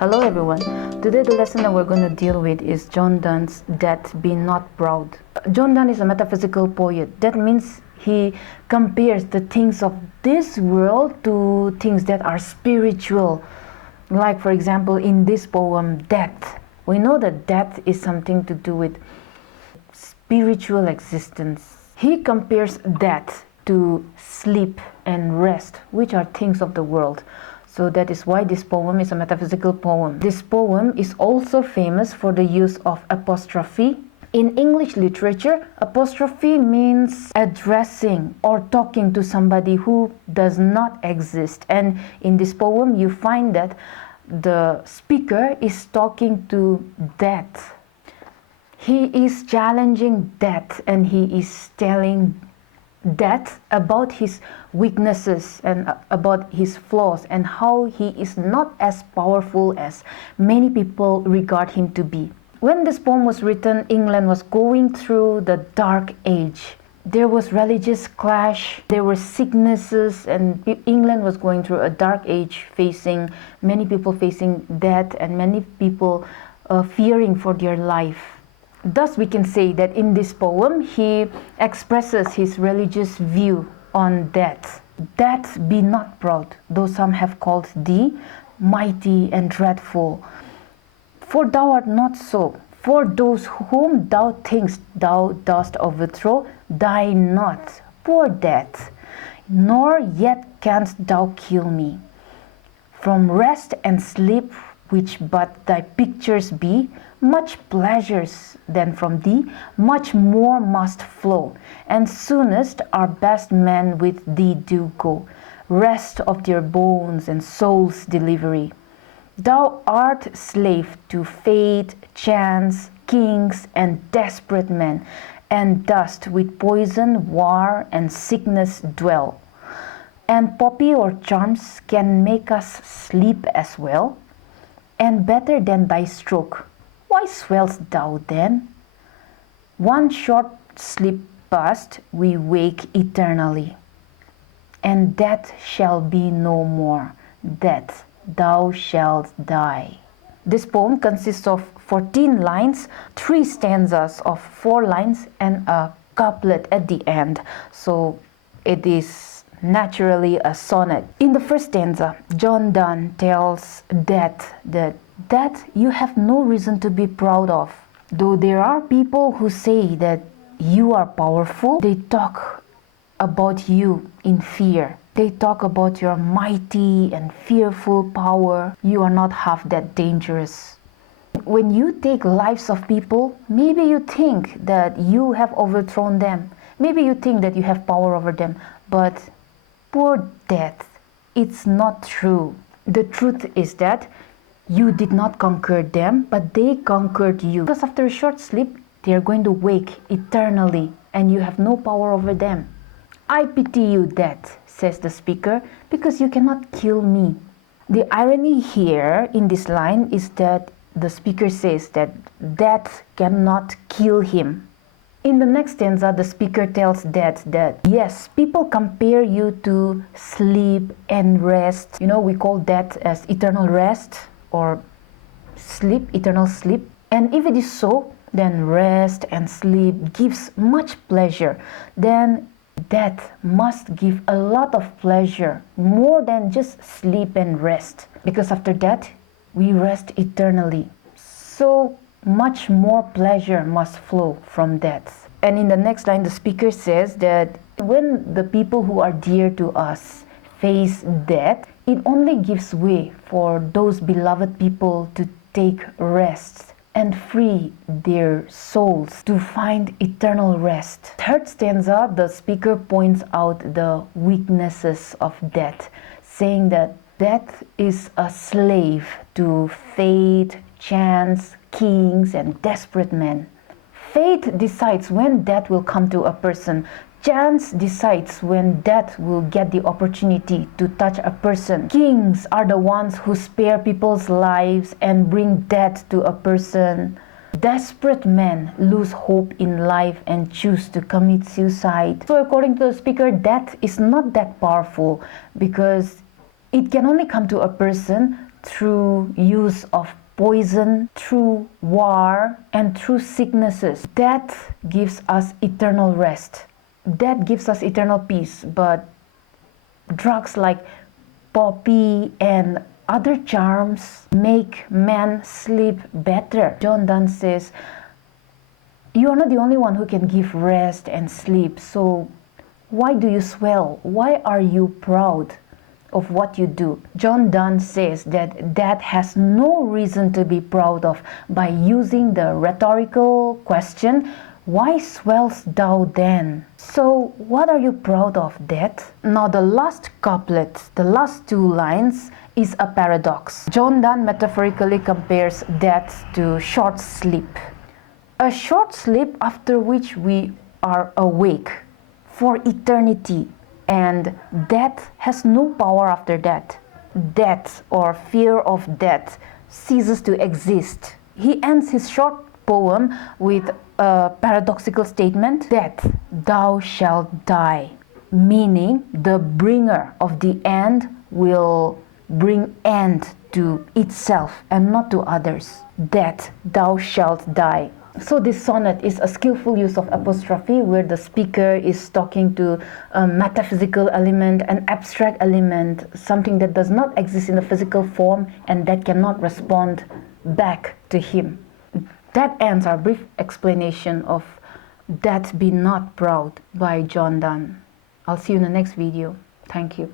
Hello everyone. Today the lesson that we're going to deal with is John Donne's Death Be Not Proud. John Donne is a metaphysical poet. That means he compares the things of this world to things that are spiritual. Like for example in this poem, death. We know that death is something to do with spiritual existence. He compares death to sleep and rest, which are things of the world. So that is why this poem is a metaphysical poem. This poem is also famous for the use of apostrophe. In English literature, apostrophe means addressing or talking to somebody who does not exist. And in this poem, you find that the speaker is talking to death. He is challenging death and he is telling death about his weaknesses and about his flaws and how he is not as powerful as many people regard him to be. When this poem was written, England was going through the dark age. There was religious clash, there were sicknesses, and England was going through a dark age, facing many people facing death and many people fearing for their life. Thus we can say that in this poem he expresses his religious view on death. Death be not proud, though some have called thee mighty and dreadful. For thou art not so. For those whom thou thinkst thou dost overthrow, die not, poor death, nor yet canst thou kill me. From rest and sleep, which but thy pictures be, much pleasures than from thee, much more must flow, and soonest our best men with thee do go, rest of their bones and soul's delivery. Thou art slave to fate, chance, kings, and desperate men, and dost with poison, war, and sickness dwell. And poppy or charms can make us sleep as well, and better than thy stroke. Why swell'st thou then? One short sleep past, we wake eternally, and death shall be no more. Death, thou shalt die. This poem consists of 14 lines, 3 stanzas of 4 lines, and a couplet at the end. So it is naturally a sonnet. In the first stanza, John Donne tells death that you have no reason to be proud of. Though there are people who say that you are powerful, they talk about you in fear. They talk about your mighty and fearful power. You are not half that dangerous. When you take lives of people, maybe you think that you have overthrown them. Maybe you think that you have power over them. But poor death, it's not true. The truth is that you did not conquer them, but they conquered you. Because after a short sleep, they are going to wake eternally, and you have no power over them. I pity you, death, says the speaker, because you cannot kill me. The irony here in this line is that the speaker says that death cannot kill him. In the next stanza, the speaker tells death that, yes, people compare you to sleep and rest. You know, we call death as eternal rest or sleep, eternal sleep. And if it is so, then rest and sleep gives much pleasure. Then death must give a lot of pleasure, more than just sleep and rest. Because after death, we rest eternally. So much more pleasure must flow from death. And in the next line, the speaker says that when the people who are dear to us face death, it only gives way for those beloved people to take rest and free their souls to find eternal rest. Third stanza, the speaker points out the weaknesses of death, saying that death is a slave to fate, chance, kings, and desperate men. Fate decides when death will come to a person. Chance decides when death will get the opportunity to touch a person. Kings are the ones who spare people's lives and bring death to a person. Desperate men lose hope in life and choose to commit suicide. So according to the speaker, death is not that powerful because it can only come to a person through use of poison, through war, and through sicknesses. Death gives us eternal rest. Death gives us eternal peace, but drugs like poppy and other charms make men sleep better. John Donne says, you are not the only one who can give rest and sleep, so why do you swell? Why are you proud of what you do? John Donne says that death has no reason to be proud of by using the rhetorical question, why swells thou then? So what are you proud of, death? Now the last couplet, the last two lines, is a paradox. John Donne metaphorically compares death to short sleep. A short sleep after which we are awake for eternity, and death has no power after that. Death or fear of death ceases to exist. He ends his short poem with a paradoxical statement, death, thou shalt die, meaning the bringer of the end will bring end to itself and not to others. Death, thou shalt die. So this sonnet is a skillful use of apostrophe where the speaker is talking to a metaphysical element, an abstract element, something that does not exist in the physical form and that cannot respond back to him. That ends our brief explanation of Death Be Not Proud by John Donne. I'll see you in the next video. Thank you.